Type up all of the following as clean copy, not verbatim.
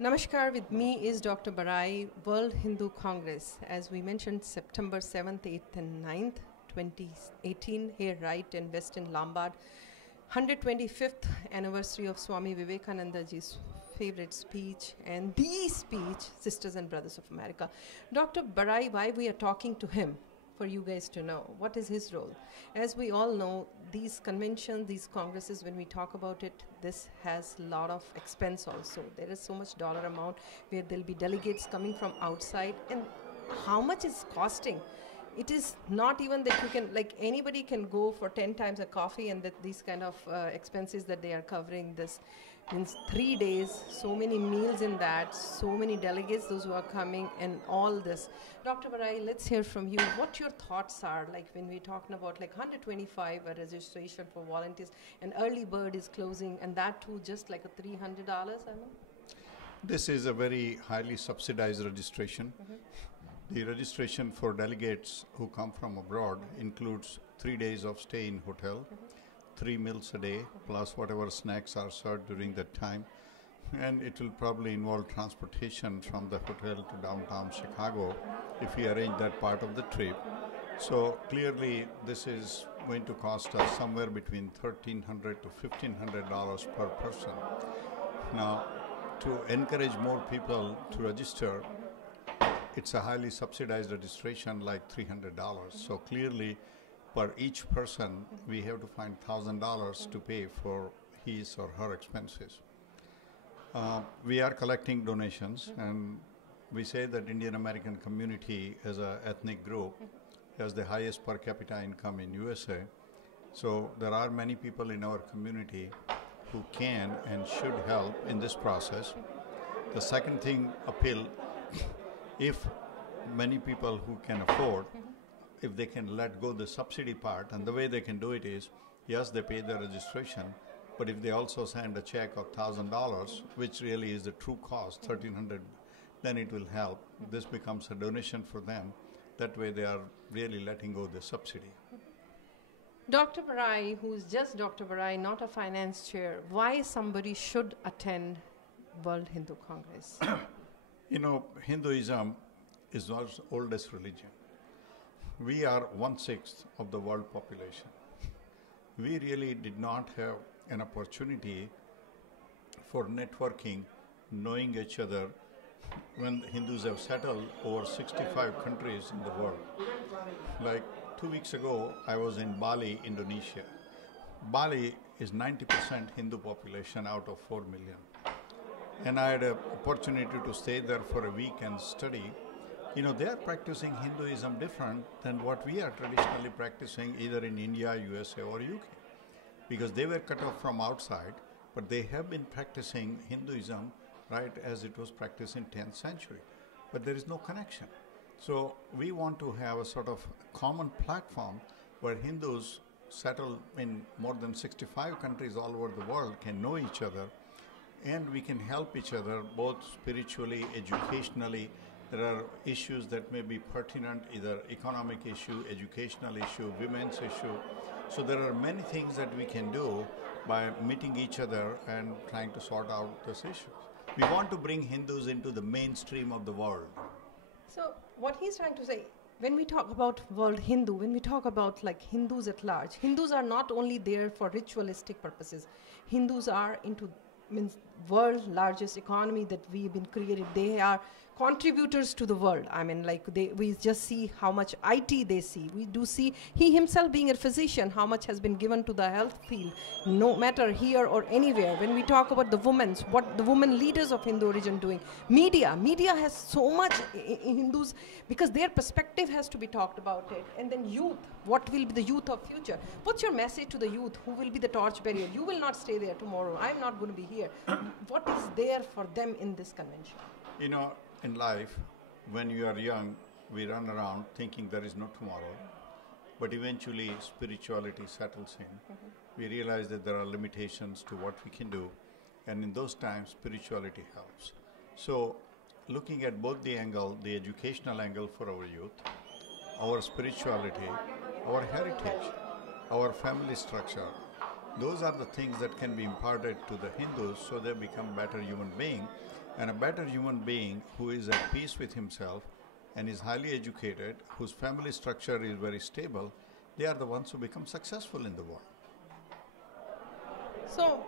Namaskar, with me is Dr. Barai, World Hindu Congress. As we mentioned, September 7th, 8th and 9th, 2018, here right in Western Lombard. 125th anniversary of Swami Vivekanandaji's favorite speech and the speech, Sisters and Brothers of America. Dr. Barai, why we are talking to him? For you guys to know, what is his role? As we all know, these conventions, these congresses, when we talk about it, this has a lot of expense also. There is so much dollar amount where there'll be delegates coming from outside, and how much is costing? It is not even that you can, like anybody can go for 10 times a coffee, and that these kind of expenses that they are covering. This means 3 days, so many meals in that, so many delegates, those who are coming, and all this. Dr. Barai, let's hear from you what your thoughts are, like when we're talking about like 125 a registration for volunteers, and early bird is closing, and that too just like a $300, I know? This is a very highly subsidized registration. The registration for delegates who come from abroad includes 3 days of stay in hotel, 3 meals a day, plus whatever snacks are served during that time. And it will probably involve transportation from the hotel to downtown Chicago if we arrange that part of the trip. So clearly this is going to cost us somewhere between $1,300 to $1,500 per person. Now, to encourage more people to register, it's a highly subsidized registration, like $300. So clearly, per each person, we have to find $1,000 to pay for his or her expenses. We are collecting donations, and we say that Indian American community as an ethnic group has the highest per capita income in USA. So there are many people in our community who can and should help in this process. The second thing, appeal, if many people who can afford, if they can let go the subsidy part, and the way they can do it is, yes, they pay the registration, but if they also send a check of $1,000, which really is the true cost, $1,300, then it will help. This becomes a donation for them. That way they are really letting go the subsidy. Dr. Barai, who is just Dr. Barai, not a finance chair, why somebody should attend World Hindu Congress? You know, Hinduism is the oldest religion. We are 1/6 of the world population. We really did not have an opportunity for networking, knowing each other, when Hindus have settled over 65 countries in the world. Like 2 weeks ago, I was in Bali, Indonesia. Bali is 90% Hindu population out of 4 million. And I had an opportunity to stay there for a week and study. You know, they are practicing Hinduism different than what we are traditionally practicing either in India, USA, or UK. Because they were cut off from outside, but they have been practicing Hinduism right as it was practiced in 10th century. But there is no connection. So we want to have a sort of common platform where Hindus settled in more than 65 countries all over the world can know each other, and we can help each other both spiritually, educationally. There are issues that may be pertinent, either economic issue, educational issue, women's issue. So there are many things that we can do by meeting each other and trying to sort out those issues. We want to bring Hindus into the mainstream of the world. So what he's trying to say, when we talk about World Hindu, when we talk about like Hindus at large, Hindus are not only there for ritualistic purposes. Hindus are into world largest economy that we've been created. They are contributors to the world. I mean, like we just see how much IT they see. We do see he himself being a physician, how much has been given to the health field, no matter here or anywhere. When we talk about the women's, what the women leaders of Hindu origin doing, media has so much Hindus, because their perspective has to be talked about it. And then youth, what will be the youth of future? What's your message to the youth? Who will be the torchbearer? You will not stay there tomorrow. I'm not going to be here. What is there for them in this convention? You know, in life, when you are young, we run around thinking there is no tomorrow. But eventually, spirituality settles in. We realize that there are limitations to what we can do. And in those times, spirituality helps. So, looking at both the angle, the educational angle for our youth, our spirituality, our heritage, our family structure, those are the things that can be imparted to the Hindus so they become better human beings. And a better human being who is at peace with himself and is highly educated, whose family structure is very stable, they are the ones who become successful in the world. So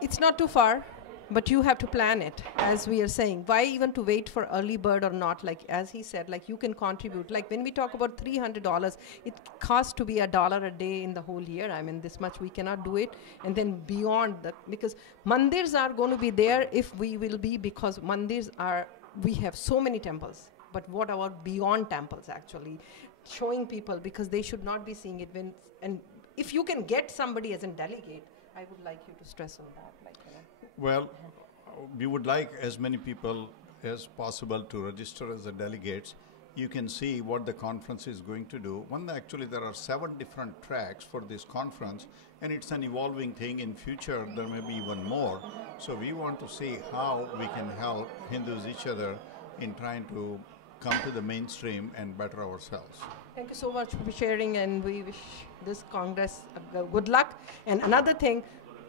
it's not too far, but you have to plan it, as we are saying. Why even to wait for early bird or not? Like as he said, like you can contribute. Like when we talk about $300, it costs to be $1 a day in the whole year. I mean, this much we cannot do it. And then beyond that, because mandirs are going to be there if we will be, because mandirs are, we have so many temples. But what about beyond temples actually? Showing people, because they should not be seeing it when, and if you can get somebody as a delegate, I would like you to stress on that. Like, you know. Well, we would like as many people as possible to register as the delegates. You can see what the conference is going to do. Actually, there are 7 different tracks for this conference, and it's an evolving thing. In future, there may be even more. So we want to see how we can help Hindus each other in trying to come to the mainstream and better ourselves. Thank you so much for sharing, and we wish this Congress good luck. And another thing,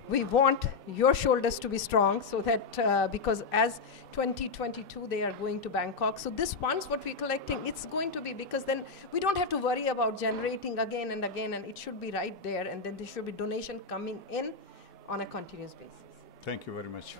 we want your shoulders to be strong, so that because as 2022 they are going to Bangkok, so this funds what we're collecting, it's going to be, because then we don't have to worry about generating again and again, and it should be right there, and then there should be donation coming in on a continuous basis. Thank you very much.